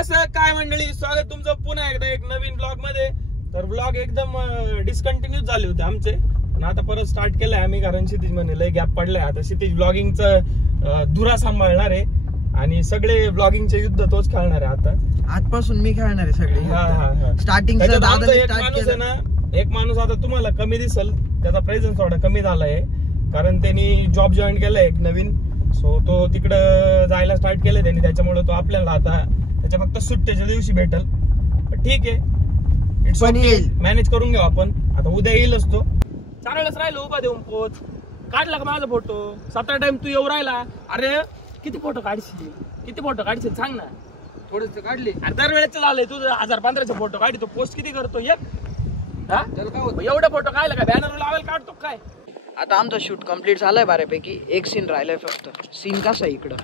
कसं काय मंडळी, स्वागत तुमचं पुन्हा एकदा एक नवीन ब्लॉग मध्ये. तर ब्लॉग एकदम डिस्कंटिन्यू झाले होते आमचे, पण आता परत स्टार्ट केलंय आम्ही, कारण क्षितिज म्हणे लय गॅप पडलाय. आता क्षितिज ब्लॉगिंगचं धुरा सांभाळणार आहे आणि सगळे ब्लॉगिंगचे युद्ध तोच खेळणार आहे. आता आजपासून मी खेळणार आहे सगळे. स्टार्टिंग एक माणूस आता तुम्हाला कमी दिसल, त्याचा प्रेझेन्स थोडा कमी झालाय, कारण त्यांनी जॉब जॉईन केलाय एक नवीन. सो तो तिकडं जायला स्टार्ट केलंय त्यांनी, त्याच्यामुळे तो आपल्याला आता त्याच्या फक्त सुट्टीच्या दिवशी भेटल. ठीक आहे, इट्स ओके, मॅनेज करून घेऊ आपण. आता उद्या येईलच तो. चांगलंच राहिलो उभा देऊन पोच. काढला का माझा फोटो? 7 टाइम तू येऊ राहिला. अरे किती फोटो काढशील सांग ना. थोडेच काढले. अरे दरवेळेच झालंय तुझं 1000-1500 फोटो काढी, तो पोस्ट किती करतो एक? एवढे फोटो काढला का बॅनर लावायला काढतो काय? आता आमचा शूट कम्प्लीट झालाय बऱ्यापैकी. एक सीन राहिलाय फक्त. सीन कसा आहे इकडं,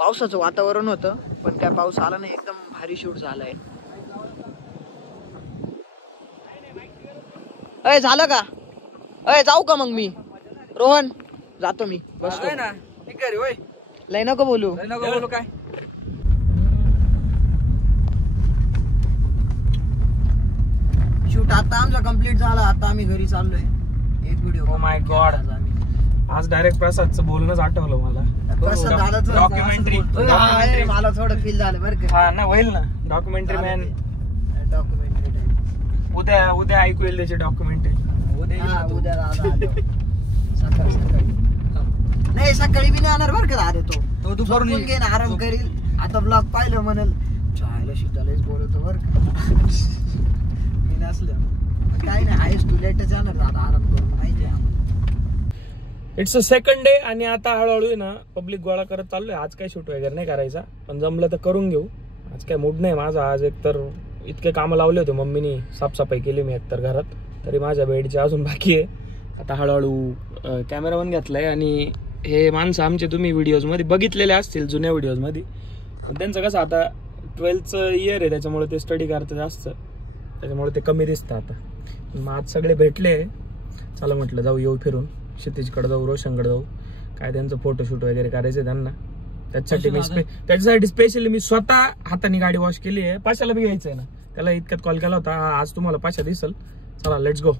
पावसाचं वातावरण होतं पण काय पाऊस आला नाही, एकदम भारी शूट झालाय. अय झालं का? अय जाऊ का मग मी? रोहन जातो मी, बसतो ना. ठीक आहे रे, लय नको बोलू काय. शूट आता आमचा कम्प्लीट झाला. आता आम्ही घरी चाललोय. एक व्हिडिओ. ओ माय गॉड, आज डायरेक्ट प्रसादचं बोलणंच आठवलं मला. डॉक्युमेंटरी मला थोडं फील झालं बरं का. हा ना, होईल ना डॉक्युमेंटरी मॅन. उद्या ऐकू येईल त्याची डॉक्युमेंटरी. उद्या नाही, सकाळी बी नाही येणार बरं का दादा. तो दुपारून घेईन, आराम करील. आता ब्लॉग पाहिलं म्हणेल चायला शिकायलाच बोलतो बरं का. मी नसलं काय नाही, आहेस तू लेटच येणार दादा, आराम करून माहिती आहे. इट्स अ सेकंड डे आणि आता हळूहळू ना पब्लिक गोळा करत चाललोय. आज काय शूट वगैरे नाही करायचा, पण जमलं तर करून घेऊ. आज काय मूड नाही माझा. आज एकतर इतके कामं लावले होते मम्मीनी, साफसफाई केली मी एकतर घरात, तरी माझ्या बेडची अजून बाकी आहे. आता हळूहळू कॅमेरामन घेतलाय आणि हे माणसं आमचे तुम्ही व्हिडिओजमध्ये बघितलेले असतील, जुन्या व्हिडिओजमध्ये. पण त्यांचं कसं आता 12th इयर आहे, त्याच्यामुळे ते स्टडी करतात जास्त, त्याच्यामुळे ते कमी दिसतं. आता मग आज सगळे भेटले, चला म्हटलं जाऊ, येऊ फिरून. क्षितिजकडे जाऊ, रोशनकडे जाऊ, काय त्यांचं फोटोशूट वगैरे करायचं त्यांना. त्याच्यासाठी स्पेशली मी स्वतः हाताने गाडी वॉश केली आहे. पाशाला बी घ्यायचंय ना, त्याला इतक्यात कॉल केला होता. आज तुम्हाला पाशा दिसल. चला लेट्स गो.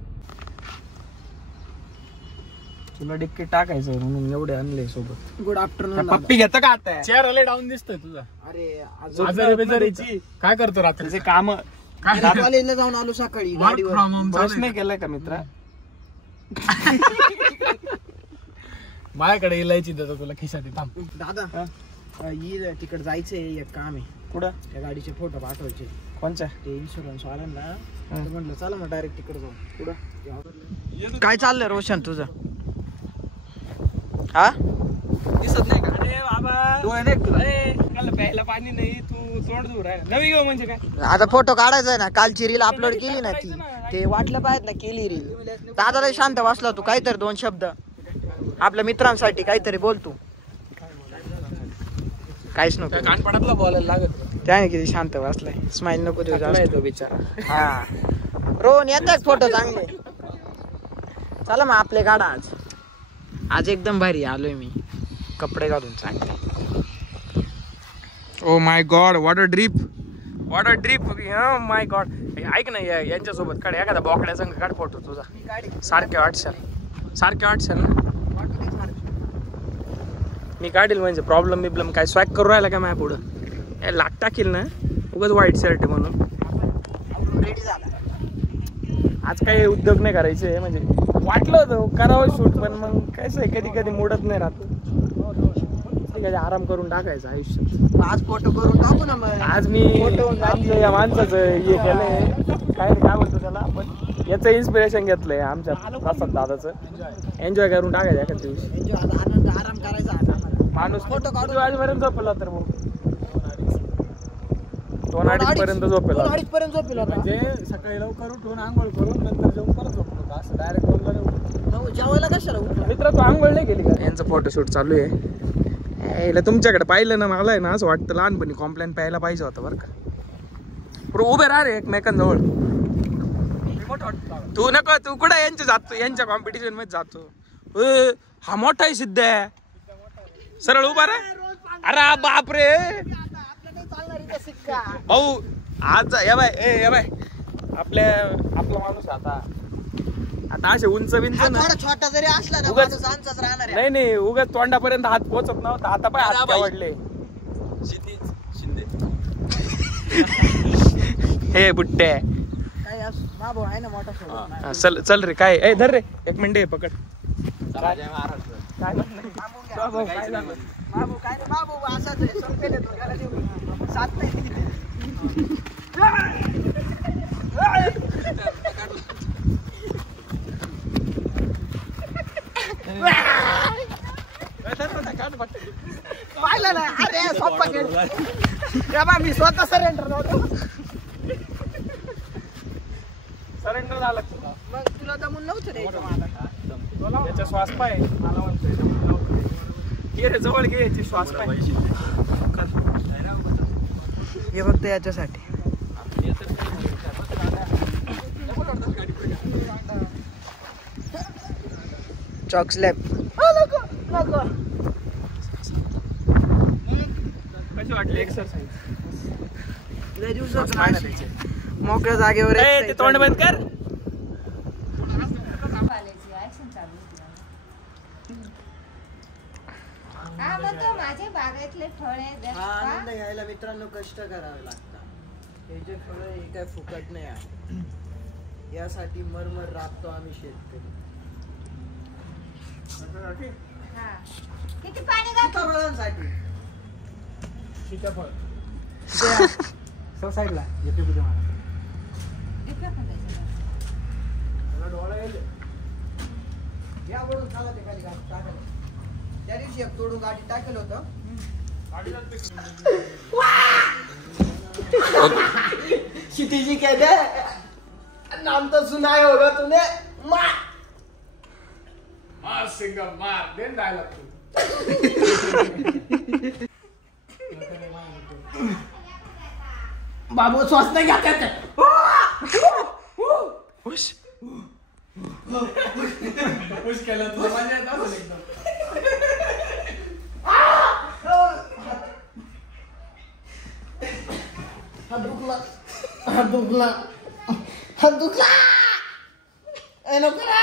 तुला डिक्की टाकायचं म्हणून एवढे आणले सोबत. Good afternoon. पप्पी घेतं का आता? चेहरा डाऊन दिसतोय तुझा. अरे काय करतो रात्रीचे काम? कॉलेजला जाऊन आलो सकाळी गाडीवर. ब्रश नाही केलाय का मित्रा? माझ्याकडे इलायची देतो तुला खिशात. दादा तिकडे जायचंय, एक काम आहे. कुठं? त्या गाडीचे फोटो पाठवायचे. कोणच्या? ते इन्शुरन्स वाल्यांना. म्हणलं चला मग डायरेक्ट तिकडे जाऊ. कुठं काय चाललंय रोशन तुझं? हा दिसत नाही का? अरे बाबा डोळे नाही तुला. अरे प्यायला पाणी नाही, तू तोंड दूर आहे. नवी घेऊ म्हणजे काय? आता फोटो काढायचा ना. कालची रील अपलोड केली ना ती, ते वाटलं पाहिजे ना, केली रील. दादा शांत बसला तू. काहीतरी 2 शब्द आपल्या मित्रांसाठी काहीतरी बोल तू. काहीच नको, कानपडातला बोलायला लागत. त्याने किती शांत बसलाय. स्माइल नको देऊ तो बिचारा. हा रोहन येतात फोटो चांगले. चला मग आपले काढा. आज एकदम भारी आलोय मी, कपडे घालून चांगले. Oh my God, what a drip, what a drip. My God, ऐक ना, यांच्यासोबत काढ एखादा बोकड्या संग काढ फोटो तुझा. सारखे वाटशाल ना. मी काढील म्हणजे प्रॉब्लेम काय स्वॅग करू राहिला का माझ्या पुढं? लाट टाकील ना उगाच. व्हाईट शर्ट म्हणून रेडी झाला. आज काही उद्योग नाही करायचे, म्हणजे वाटलं होतं करावं शूट, पण मग कसं आहे कधी कधी मोडत नाही राहत. कधी आराम करून टाकायचं आयुष्यात. आज फोटो करून टाकू ना मग. आज मी आमचं या माणसाचं हे केलंय, काय बोलतो त्याला आपण, याचं इन्स्पिरेशन घेतलंय आमच्या प्रसाद दादाचं. एन्जॉय करून टाकायचं एखाद्या दिवशी. आनंद आराम करायचा माणूस फोटो काढून वाजेपर्यंत झोपेला, तर मग 2-2:30 पर्यंत झोपेला. 2-2:30 पर्यंत झोपेला. म्हणजे सकाळी लवकर उठून आंघोळ करून नंतर जेवण परत झोपलो. असं डायरेक्ट जेवायला कशाला उठला? मित्र तू आंघोळ नाही केली का? यांचं फोटोशूट चालू आहे. तुमच्याकडे पाहिलं ना, मला आहे ना असं वाटतं लहानपणी कॉम्प्लेन प्यायला पाहिजे होतं बरं का. उभे राहा रे एकमेकांजवळ. तू नको, तू कुठं यांच्या जातो, यांच्या कॉम्पिटिशन मध्ये जातो. हा मोठा आहे सिद्ध आहे, सरळ उभा रे. अरे बापरे, भाऊ आज या बाय आपला माणूस आता असे उंच विंच थोडा छोटा जरी असला ना उगाच- माणूस आमचाच राहणार आहे. नाही उगाच तोंडापर्यंत हात पोहोचत नव्हता आता पाय हात काय वाढले शिंदे हे बुट्टे काय मा भाऊ आहे ना मोठा सोबत. चल रे काय ए धर रे एक मिनिट पकड महाराष्ट्र काय मा भाऊ काय रे मा भाऊ असाच आहे संपेल तो घरात येऊन. साथ नाही पाहिलं ना अरे सोप्पा खेळ तेव्हा मी स्वतः सरेंडर नव्हतो. सरेंडर झालं मग तुला दमून नव्हतं द्यायचं मला. याचा श्वास पाय मला म्हणतोय घे रे जवळ घे याची श्वास पाय हे फक्त याच्यासाठी चॉक स्लॅब कशी वाटली एक्सरसाइज लय दिवसाचं मोकळ्या जागेवर ते तोंड बंद कर माझे बागेतले फळे हा आनंद घ्यायला मित्रांनो कष्ट करावे लागतात. हे जे फळ हे काय फुकट नाही आहे. यासाठी मरमर राबतो आम्ही शेतकरी. किती पाणी घाल फळांसाठी साईडला येते कुठे मला या वळून चाला ते खाली गाडी टाकायला. त्या दिवशी एक तोडून गाडी टाकेल होतं. क्षितिजी कहते नाम तो सुना ही होगा तूने. मार बाबू श्वास नाही घ्या त्यात. हात दुखला ए नको ना.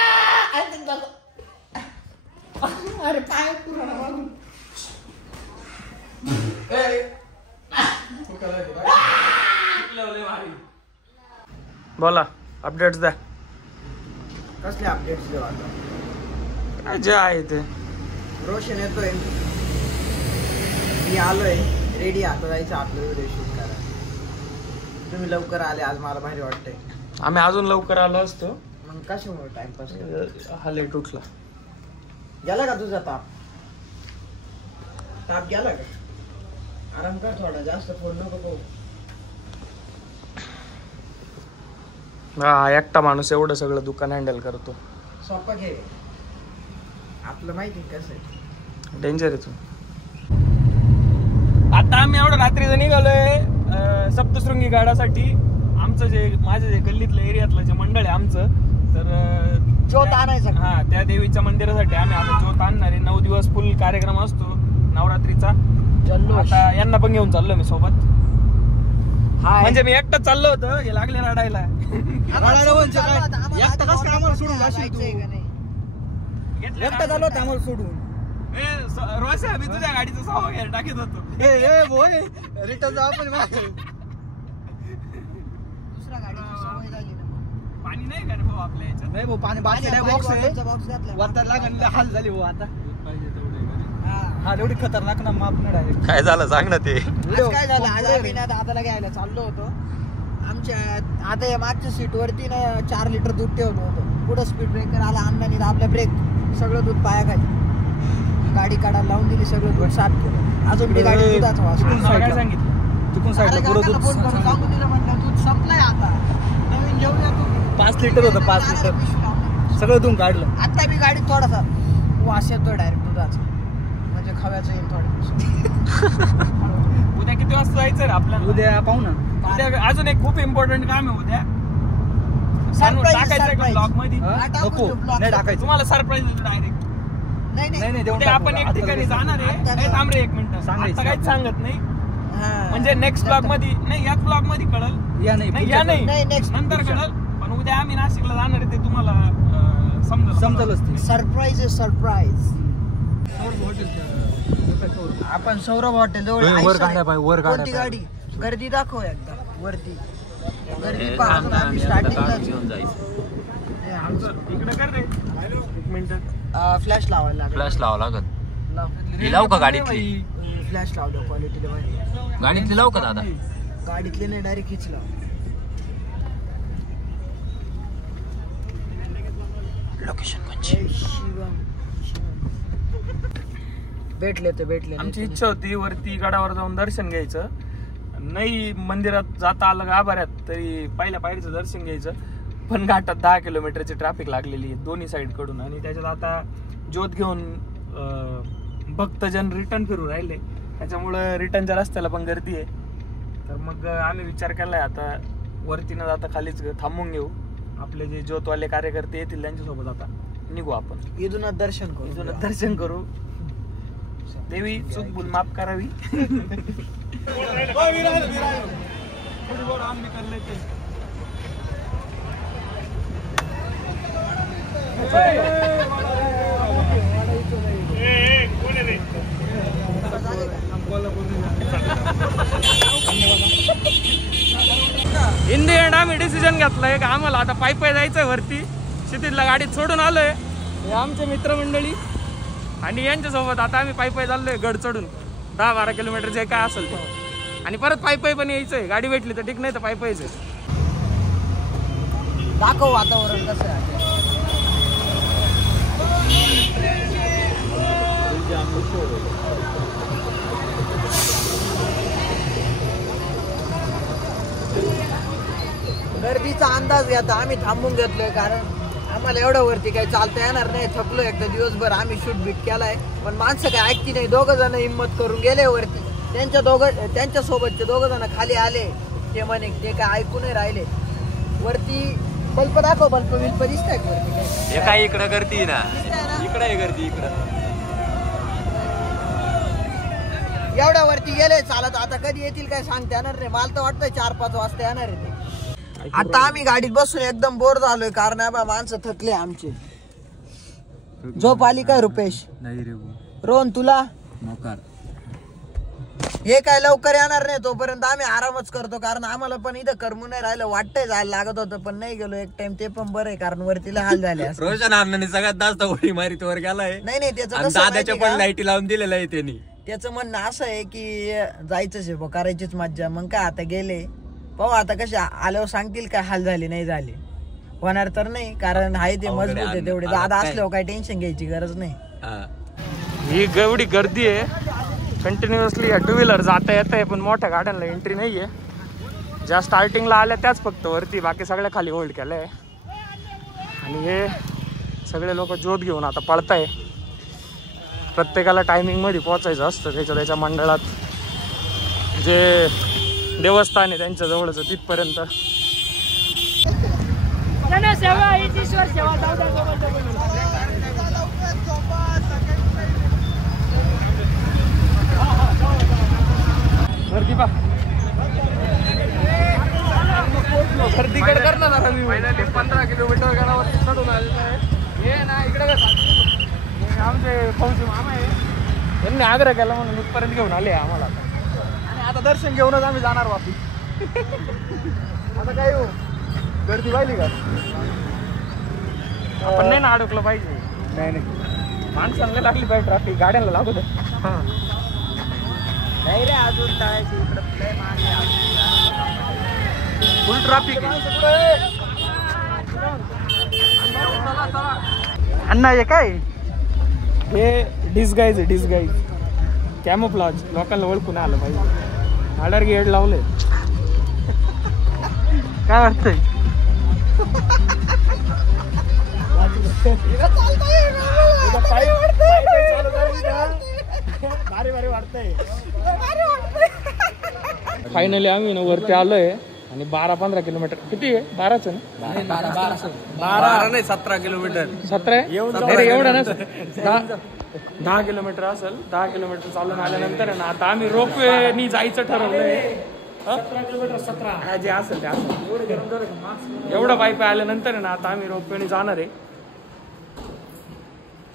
अरे पाय पुराणा मागून बोला अपडेट्स द्या कसले अपडेट्स देऊ आता. काय जे आहे ते रोशन येतोय मी आलोय रेडी आता जायचं आपलं व्हिडिओ शूट करायला. तुम्ही लवकर आले आज मला भारी वाटतंय. आम्ही अजून लवकर आलो असतो मग कशामुळे टाइमपास हा लेट उठला गेला का तुझा ताप गेला का. आराम कर थोडा जास्त फोन नको पाहू. हा एकटा माणूस एवढं सगळं दुकान हँडल करतो सोपा घे आपलं माहिती कसं आहे. डेंजर आहे तू. आता आम्ही एवढं रात्रीचं निघालोय सप्तशृंगी गडासाठी. आमचं जे माझं जे गल्लीतलं एरियातलं जे मंडळ आहे आमचं तर ज्योत आणायचं. हा त्या देवीच्या मंदिरासाठी आम्ही आता ज्योत आणणार आहे. 9 दिवस फुल कार्यक्रम असतो नवरात्रीचा. आता यांना पण घेऊन चाललो मी सोबत. म्हणजे मी एकटं चाललो होतं हे लागले रडायला. एकटा झालो होता आम्हाला सोडून. रोज मी तुझ्या गाडीचं सहा घ्यायला टाकीत होतो. रिटर्न जाऊ पण दुसऱ्या गाडीची सवय झाली ना. पाणी नाही का रे भाऊ आपल्या याच्यात. नाही भाऊ पाणी बाटल्या बॉक्स आहे वरता लागण हाल झाली भाऊ आता. हा एवढी खतरनाक ना माप नाही डायरेक्ट. काय झालं सांग ना ते. आज काय झालं आज आम्ही ना दादाला घ्यायला चाललो होतो. आमच्या आता या मागच्या सीट वरती ना 4 लिटर दूध ठेवलं होतं. पुढं स्पीड ब्रेकर आला अण्णांनी दाबला ब्रेक सगळं दूध पायाखाली. गाडी काढायला लावून दिली सगळं दूध साफ केलं. अजून ती गाडी दुधाचा वास. काय सांगितलं चुकून साईडला पुरं दूध फोन करून सांगून दिलं म्हटलं दूध संपलंय आता नवीन घेऊया तू. 5 लिटर होतं 5 लिटर सगळं दूध काढलं. आता मी गाडीत थोडासा वास येतो डायरेक्ट दुधाचा म्हणजे खव्याचं येईल थोडं. उद्या किती वाजता जायचं रे आपल्याला. उद्या पाहू ना. उद्या अजून एक खूप इम्पॉर्टंट काम आहे उद्या. टाकायचं ब्लॉग मध्ये नको नाही टाकायचं. तुम्हाला सरप्राईज देतो डायरेक्ट. नाही नाही देऊन उद्या आपण एक ठिकाणी जाणार आहे. थांब रे 1 मिनिट. सांगायचं. आता काहीच सांगत नाही. म्हणजे नेक्स्ट ब्लॉग मध्ये नाही, याच ब्लॉग मध्ये कळल या नाही नाही नेक्स्ट नंतर कळल. पण उद्या आम्ही नाशिकला जाणार आहे ते तुम्हाला समजलंच ते. सरप्राईज आहे सरप्राईज. आपण सौरभ हॉटेल जवळ वर गाड्या पाय, वर गाड्या कोणती पाय. गाडी गर्दी दाखव एकदा वरती. गर्दी पाहतो आम्ही स्टार्टिंगला घेऊन जायचं. इकडे कर रे 1 मिनिट. फ्लॅश लावायला लागेल. फ्लॅश लावा लागत. लाव. ही लावू का गाडीतली? फ्लॅश लावलं क्वालिटी गाडीतली लावू का दादा? गाडीतले नाही डायरेक्ट खिच लाव. लोकेशन कोणची? भेटले आमची इच्छा होती वरती गडावर जाऊन दर्शन घ्यायचं. नाही मंदिरात जाता आलं गाभाऱ्यात तरी पहिल्या पायरीचं दर्शन घ्यायचं. पण घाटात 10 किलोमीटरची ट्रॅफिक लागलेली आहे दोन्ही साईड कडून. आणि त्याच्यात आता ज्योत घेऊन भक्तजन रिटर्न फिरू राहिले. त्याच्यामुळं रिटर्नच्या रस्त्याला पण गर्दी आहे. तर मग आम्ही विचार केलाय आता वरती न जाता खालीच थांबून घेऊ. आपले जे ज्योतवाले कार्यकर्ते येतील त्यांच्यासोबत आता निघू आपण. इथूनच दर्शन करू. इथूनच दर्शन करू. देवी चूक भूल माफ करावी. इन द एंड आम्ही डिसिजन घेतलाय का आम्हाला आता पायी जायचंय वरती. क्षितिजला गाडीत सोडून आलोय. हे आमचे मित्रमंडळी आणि यांच्यासोबत आता आम्ही पायी चाललोय गड चढून 10-12 किलोमीटर जे काय असेल ते. आणि परत पायी पण यायचंय. गाडी भेटली तर ठीक, नाही तर पायी यायचंय. दाखव वातावरण कसं आहे. गर्दीचा अंदाज घेता आम्ही थांबून घेतलोय. कारण आम्हाला एवढं वरती काही चालता येणार नाही. थकलो एकदा दिवसभर आम्ही शूट बीट केलाय. पण माणसं काय ऐकती नाही. 2 जण हिंमत करून गेले वरती. त्यांच्या सोबतचे 2 जण खाली आले. ते म्हणे ते काय ऐकू नाही राहिले. वरती बल्ब दाखव. बल्ब दिसताय वरती हे काय इकडं गर्दी ना, इकडं आहे गर्दी इकडं. एवढ्या वरती गेले चालत. आता कधी येतील काय सांगता येणार नाही. मला तर वाटतंय 4-5 वाजता येणार आहे ते. आता आम्ही गाडीत बसून एकदम बोर झालोय. कारण माणसं थकले आमचे. झोप आली काय रुपेश? नाही रे रोहन तुला? मोकार. हे काय लवकर येणार नाही तोपर्यंत आम्ही आरामच करतो. कारण आम्हाला पण इथं करमून नाही राहिलं. वाटतंय जायला लागत होतं पण नाही गेलो एक टाइम. ते पण बरं आहे कारण वरतीला हाल झाले. रोशन अण्णांनी सगळ्यात जास्त उडी मारीत वर गेलाय. नाही त्याचं आणि कसं दादाच्या माहिती पण का? लाईटी लावून दिलेलं आहे त्यांनी. त्याचं म्हणणं असं आहे की जायचंच आहे करायचीच मज्जा. मग काय आता गेले पाहू. आता कसे आल्यावर सांगतील काय हाल झाले नाही झाले. होणार तर नाही कारण आहे ते मजबूत आहे तेवढे. दादा असल्यावर काही टेन्शन घ्यायची गरज नाही. ही एवढी गर्दी आहे कंटिन्युअसली. 2 व्हीलर जाता येत आहे पण मोठ्या गाड्यांना एंट्री नाहीये. ज्या स्टार्टिंगला आल्या त्याच फक्त वरती, बाकी सगळ्या खाली होल्ड केलंय. आणि हे सगळे लोक ज्योत घेऊन आता पळताय. प्रत्येकाला टायमिंग मध्ये पोहोचायचं असतं. त्याच्या मंडळात जे देवस्थान आहे त्यांच्या जवळच तिथपर्यंत. गर्दी गर्दीकडे करणार आम्ही. 15 किलोमीटर गडावरती चढून आलेलो आहे. हे ना इकडे आमचे फौजी मामा आहे. त्यांनी आग्रह केला म्हणून इथपर्यंत घेऊन आले आम्हाला. आणि आता दर्शन घेऊनच आम्ही जाणार वापस. आता काय हो गर्दी पाहिली का? आपण नाही ना अडकलं पाहिजे. नाही माणसांना लागली पाहिजे ट्रॅफिक. गाड्यांना लागू दे. नाही रे अजून फुल ट्रॅफिक. अण्णा हे काय? हे डिस्गाईज आहे डिस्गाईज. कॅमोफ्लॉज. लोकांना ओळखून आलं पाहिजे. आडर गेड लावले. काय वाटतंय? फायनली आम्ही ना वरती आलोय. आणि 12-15 किलोमीटर किती आहे? 12च ना? 12 नाही 17 किलोमीटर. 17 आहे एवढं ना. 10 किलोमीटर असेल. 10 किलोमीटर चालून आल्यानंतर आहे ना आता आम्ही रोपवेनी जायचं ठरवलंय. 17 किलोमीटर 17 जे असेल ते असेल एवढं पायी आल्यानंतर आहे ना आता आम्ही रोपवेनी जाणार आहे.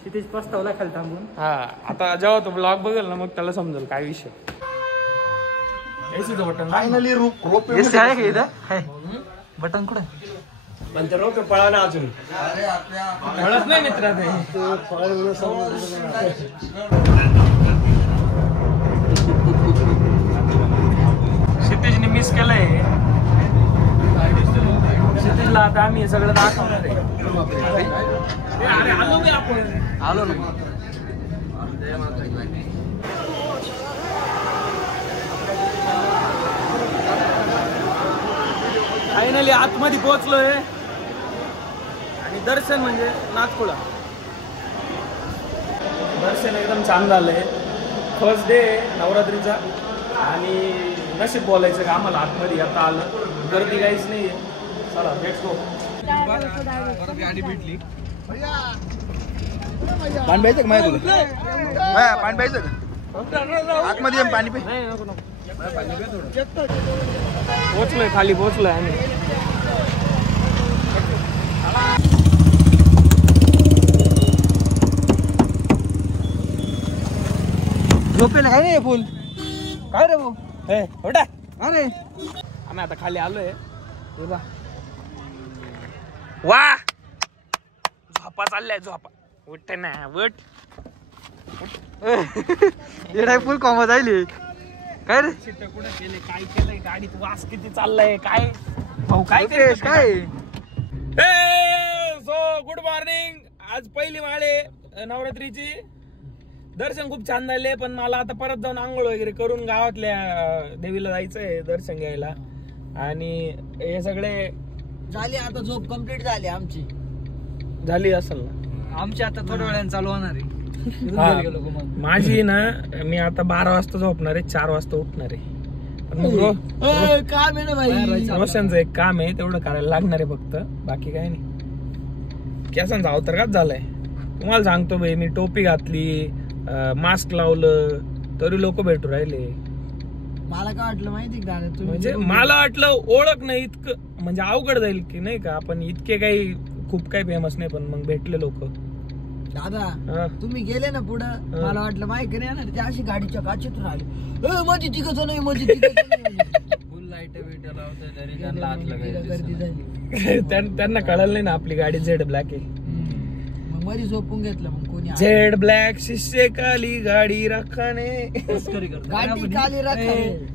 तिथेच पस्तावला खाली थांबून. हा आता जेव्हा तो ब्लॉग बघेल ना मग त्याला समजेल काय विषय. एसीचं बटन फायनली एसी आहे का इथं? बटन कुठे? पण ते रोप पळा ना अजून कळत नाही मित्रा ते. क्षितिजने मिस केलंय. क्षितिजला आता आम्ही हे सगळं दाखवणार आहे. अरे आलो मी आपण आलो ना. फायनली आतमध्ये पोहोचलोय आणि दर्शन म्हणजे नागपुरा. दर्शन एकदम छान झालंय. फर्स्ट डे नवरात्रीचा आणि नशीब बोलायचं का आम्हाला आतमध्ये आता आलं. गर्दी काहीच नाहीये. चला लेट्स गो. गाडी भेटली. पाणी प्यायचं का माहिती तुला? पाणी प्यायचं का? आतमध्ये ये, पाणी प्याय. नाही नको नको. पोहोचलोय खाली पोहोचलोय आम्ही. झोपेल आहे रे फुल. काय रे भाऊ? हे उठा. अरे आम्ही आता खाली आलोय. वा झोपा चाललाय झोपा. उठ ना उठ. येडाय फुल कॉमत आली. काय रे शिट्ट कुठं केले काय केलंय गाडीत वास किती चाललाय काय भाऊ काय रुपेश, काय सो गुड मॉर्निंग. आज पहिली माळे नवरात्रीची. दर्शन खूप छान झाले पण मला आता परत जाऊन आंघोळ वगैरे करून गावातल्या देवीला जायचंय दर्शन घ्यायला. आणि हे सगळे झाली आता झोप कंप्लीट झाली आमची. झाली असेल ना. आमची आता थोड्या वेळाने चालू होणार आहे. माझी ना मी आता 12 वाजता झोपणार आहे. 4 वाजता उठणार आहे. पण मग काम आहे ना भाई. रोशनचं एक काम आहे तेवढं करायला लागणार आहे फक्त. बाकी काय नाही. केसांचा अवतार झालाय तुम्हाला सांगतो भाई. मी टोपी घातली मास्क लावलं तरी लोक भेटू राहिले. मला काय वाटलं माहिती का दादा म्हणजे मला वाटलं ओळख नाही इतकं म्हणजे अवघड जाईल की नाही का. आपण इतके काही खूप काही फेमस नाही पण मग भेटले लोक. दादा तुम्ही गेले ना पुढं मला वाटलं माहिती नाही ना. ते अशी गाडीच्या काचेतून आले. माझी तिघच नाही माझी फुल लाईट बिट गर्दी झाली. त्यांना कळलं नाही ना आपली गाडी झेड ब्लॅक आहे. मग मरी झोपून घेतलं. मग कोणी झेड ब्लॅक शिष्य काली गाडी रखाने. गाडी काली राखाने.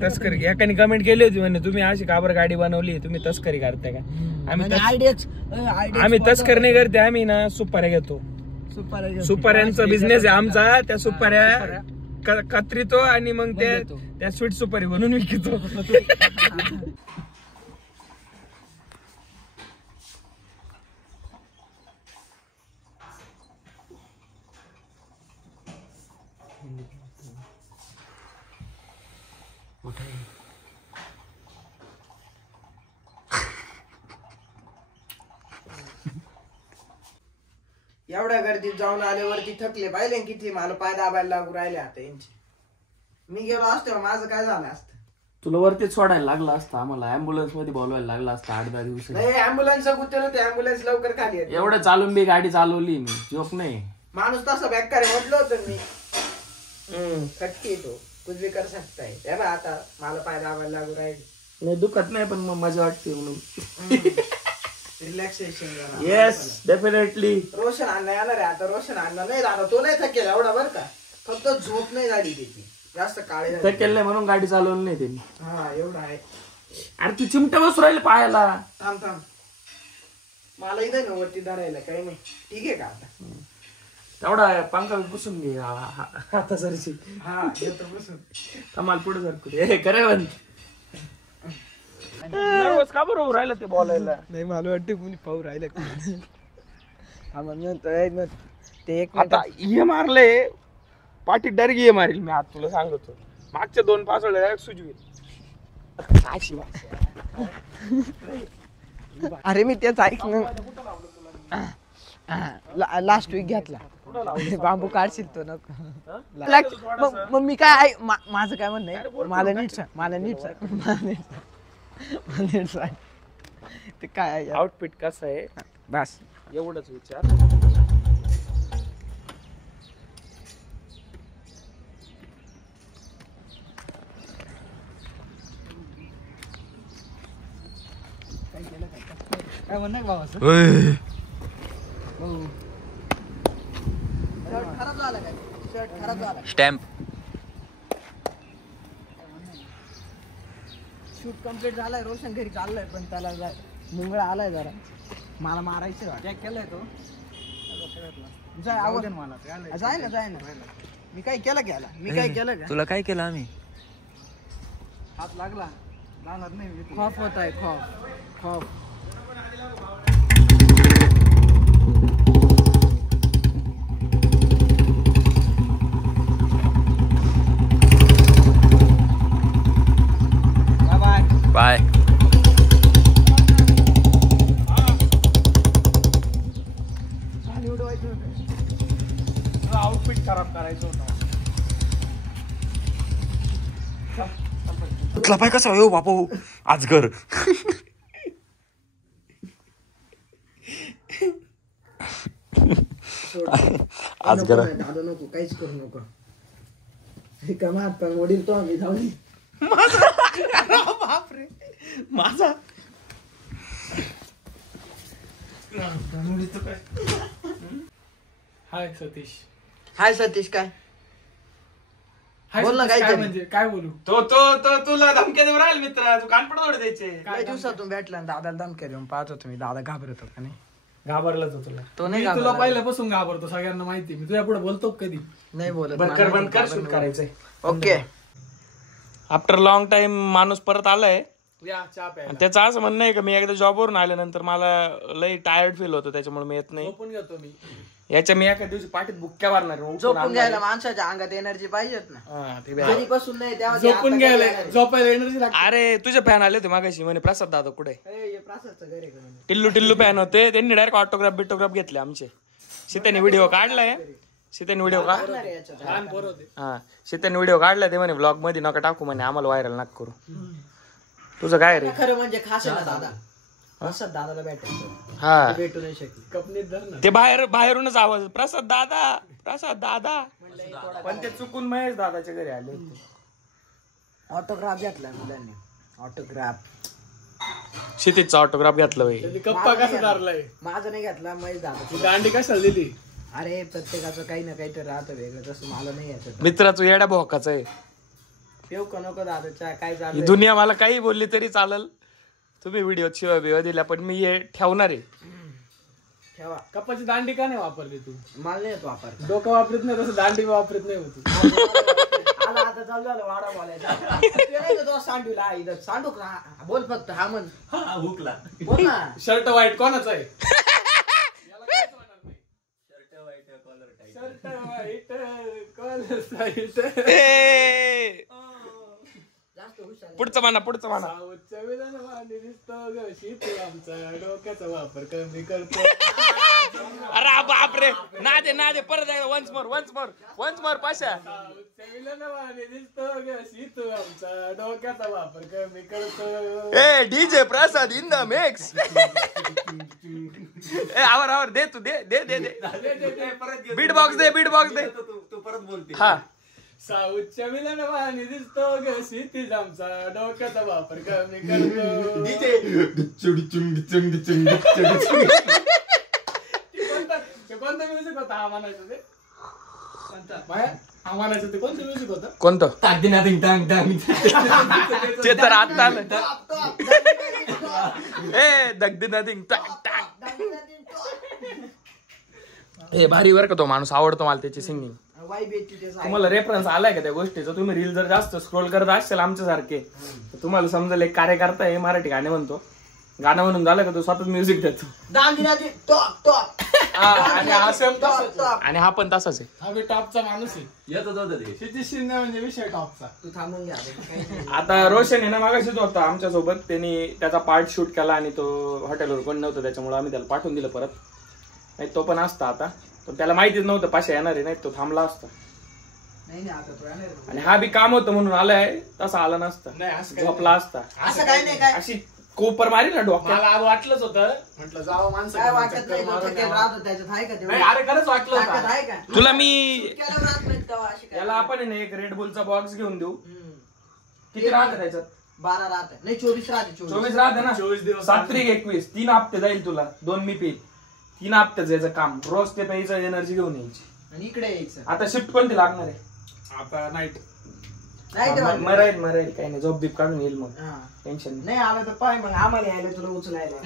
तस्करी एकाने कमेंट केली होती म्हणे तुम्ही अशी काबर गाडी बनवली तुम्ही तस्करी करताय का. आम्ही तस्करी नाही करते. आम्ही ना सुपाऱ्या घेतो. सुपाऱ्यांचा बिझनेस आहे आमचा. त्या सुपाऱ्या कत्रितो आणि मग त्या स्वीट सुपारी बनवून विकतो. एवढ्या गर्दीत जाऊन आल्यावरती थकले पाहिले किती. मला पाय दाबायला लागू राहिले आता यांचे. मी गेलो असतो माझं काय झालं असतं. तुला वरतीच सोडायला लागला असता. आम्हाला अँब्युलन्स मध्ये बोलवायला लागला असता 8-10 दिवस. नाही अँब्युलन्स गुत्ते नव्हते. अँब्युलन्स लवकर खाली येते. एवढं चालून बी गाडी चालवली मी. जोक नाही. माणूस तसा बेकार आहे म्हटलं होतं मी. खटकी तो कुछ भी कर सकता है. आता मला पाय दाबायला लागू राहिले. नाही दुखत नाही पण मग मजा वाटते म्हणून. रिलॅक्सेशन. Yes definitely. रोशन अण्णा येणार आहे आता. रोशन अण्णा नाही दादा तो नाही थकेल एवढा बरं का. फक्त झोप नाही झाली त्याची जास्त. काळे ते केलंय म्हणून गाडी चालवली नाही त्यांनी. हा एवढा आहे. अरे तू चिमट्या बसू राहिले पायाला. थांब थांब मला इथं ना वरती धरायला काही नाही. ठीक आहे का आता. तेवढा पंखा पुसून घे आता सरची. हा येतो बसून. कमाल पुढे सरकू करे नर्वस का बरं राहिलं ते बोलायला. नाही मला वाटतं कुणी पाहू राहिलं. ते एक आता हे मारले पाठी डायरेक्ट हे मारेल मी. आज तुला सांगतो मागच्या 2 पासळे डायरेक्ट सुजवी. अरे मी तेच ऐकलं. लास्ट वीक घेतला. बांबू काढशील तो नको. मग मी काय माझं काय म्हणणं आहे, मला नीट सांग ते काय आउटफिट कसं आहे बस एवढंच विचार. काय म्हणणं आहे बाबा? शर्ट खराब झाला काय? शर्ट खराब झाला. स्टॅम्प शूट कम्प्लीट झालाय. रोशन घरी चाललाय पण त्याला मुंगळा आलाय जरा. मला मारायचं चेक केलाय तो. जाय आवड मला जाय ना. मी काय केलं घ्यायला? मी काय केलं का? तुला काय केलं आम्ही? हात लागला जाणार नाही. खॉफ होत आहे खॉफ. बाय. आउटफिट खराब करायचं होतं. तुला पाय कसा हो बापू आजगर. आजगर दादा नको काहीच करू नको. हात पण वडील तो आम्ही धावली. बापरे माझा हाय सतीश. हाय सतीश काय बोल ना काय काहीतरी. म्हणजे काय बोलू? तो तुला धमक्या देऊन राहील मित्र. तू कानपड थोडे द्यायचे. काही दिवसातून भेटला दादाला धमक्या देऊन पाहत होतो मी. दादा घाबरत होता नाही. घाबरलाच हो तुला. तो मी नाही तुला घाबरला. पहिल्यापासून घाबरतो सगळ्यांना माहिती. मी तुझ्या पुढे बोलतो कधी? नाही बोलत. बंद कर शूट करायचंय. ओके. आफ्टर लॉंग टाइम माणूस परत आलाय. या चहा प्यायला. आणि त्याचं असं म्हणणं आहे की मी एकदा जॉबवरून आल्यानंतर मला लई टायर्ड फील होतं त्याच्यामुळे मी येत नाही. झोपून घेतो मी. याच्या मी एका दिवशी पाठीत बुक्क्या मारणार. झोपून घ्यायला माणसाच्या अंगात एनर्जी पाहिजेत ना. घरी बसून नाही तेव्हा ते झोपून आता घ्यायला काय येणार झोपायला एनर्जी लागते. अरे तुझे फॅन आले होते मागाशी म्हणे प्रसाद दादा कुठे. आहे? हे प्रासादचं घर आहे का म्हणे? टिल्लू फॅन होते. त्यांनी डायरेक्ट ऑटोग्राफ घेतले आमचे. सीताने व्हिडिओ काढलाय. लागणार आहे याच्यात. लहान पोरं होते. हा सीताने व्हिडिओ काढलाय. ते म्हणे ब्लॉग मध्ये नका टाकू म्हणे आम्हाला व्हायरल नका करू. तुझं काय रे? खरं म्हणजे खास आहे ना दादा. प्रसाद दादाला भेटायचं. हा भेटू नाही शकली. कपनीत धर ना. ते बाहेरूनच आवाज प्रसाद दादा पण ते चुकून महेश दादाच्या घरी आले होते. ऑटोग्राफ घेतला मुलांनी. ऑटोग्राफ क्षितिजचा ऑटोग्राफ घेतला बाई. त्यांनी कप्पा कसा धरलाय? माझा नाही घेतला महेश दादा. ती दांडी कशाला दिली? अरे प्रत्येकाचं काही ना काहीतरी राहतं वेगळं. तसं मला नाही यायचं. मित्राचं येड्या भोकाचं आहे. ठेव का नको दादाच्या काय ही चालू दुनिया मला काही बोलली तरी चालल. तुम्ही व्हिडिओ शिवाय बिवा दिल्या पण मी हे ठेवणार आहे. ठेवा. कप्पाची दांडी का नाही वापरली तू? मला नाही येत वापर. डोकं वापरत नाही तसं दांडी वापरत नाही होती. आला आता चालू झालं वाडा बोलायचा. ते नाही का तो सांडूला इथं सांडूक ना. बोल फक्त हा म्हण. हुकला. बोल ना. शर्ट व्हाईट कोणाचा आहे? Shirt white collar tight. जास्त हुशार. पुढचं म्हणा. साऊथच्या विधानवाणी दिसतो ग शीत आमचा डोक्याचा वापर कमी करतो. अरे बापरे नादे परत वन्स मोर पाशा. साऊथच्या विधानवाणी दिसतो ग शीत आमचा डोक्याचा वापर कमी करतो. ए DJ Prasad in the mix. ए आवर दे तू दे बीट बॉक्स दे तू परत बोलते. हा साऊथच्या विधानवाणी दिसतो ग शीत आमचा डोक्याचा वापर कमी करतो. कोणतं म्युझिक होतं हा म्हणायचं ते? बाहेर हा म्हणायचं ते कोणतं म्युझिक होतं? कोणतं? ते तर आता आलं. ए दगदिनादिंग ए भारी वर का तो माणूस. आवडतो मला त्याची सिंगिंग. वाईब येते त्याचा. तुम्हाला रेफरन्स आलाय का त्या गोष्टीचा? तुम्ही रील जर जास्त स्क्रोल करत असाल आमच्यासारखे तर तुम्हाला समजेल एक कार्यकर्ता आहे मराठी गाणे म्हणतो. गाणं म्हणून झालं का तो स्वतःच म्युझिक देतो. दांडी टॉप टॉप. आणि हा सेम तसंच आहे. आणि हा पण तसाच आहे. हा बी टॉपचा माणूस आहे. येत होतं ते. क्षितिज शिंदे म्हणजे विषय टॉपचा. तू थांबून घ्या. आता रोशन आहे ना मागाशीच होता आमच्या सोबत. त्यांनी त्याचा पार्ट शूट केला आणि तो हॉटेलवर कोण नव्हतं त्याच्यामुळे आम्ही त्याला पाठवून दिलं परत. नाही तो पण असता आता, पण त्याला माहितीच नव्हतं पाशा येणार आहे, नाही तो थांबला असता. नाही आता तो येणार आहे. आणि हा बी काम होतं म्हणून आलाय, तसा आला नसता, झोपला असता. असं काय नाही काय अशी कोपर मारी ना डोक्यात. मला वाटलंच होतं, म्हटलं जावं माणसं काय घेऊन वाटत चक्कर नाही तो मारून थकेल यावं. राहतो त्याच्यात आहे का नाही तेवढं अरे खरंच वाटलं ताकद होतं. आहे का तुला मी सुटक्याला राहत नाहीत का अशी काय याला आपण आहे ना एक रेड बुलचा बॉक्स घेऊन देऊ. हम्म. किती राहतं त्याच्यात? 12 राहत नाही 24 राहते 24 राहते ना. 24 दिवस 7 त्रिक 21 3 हप्ते जाईल तुला, 2 मी पी 3 हप्त्याचं याचं काम. रोज ते प्यायचं, एनर्जी घेऊन यायची. आणि इकडे यायचं आता शिफ्ट कोणती लागणार आहे? आता नाईट नाही ते वाटलं. मराईल काही नाही, झोप बीप काढून येईल मग, हा. टेन्शन नाही. नाही आलं तर पाय मग आम्हाला यायला तुला उचलायला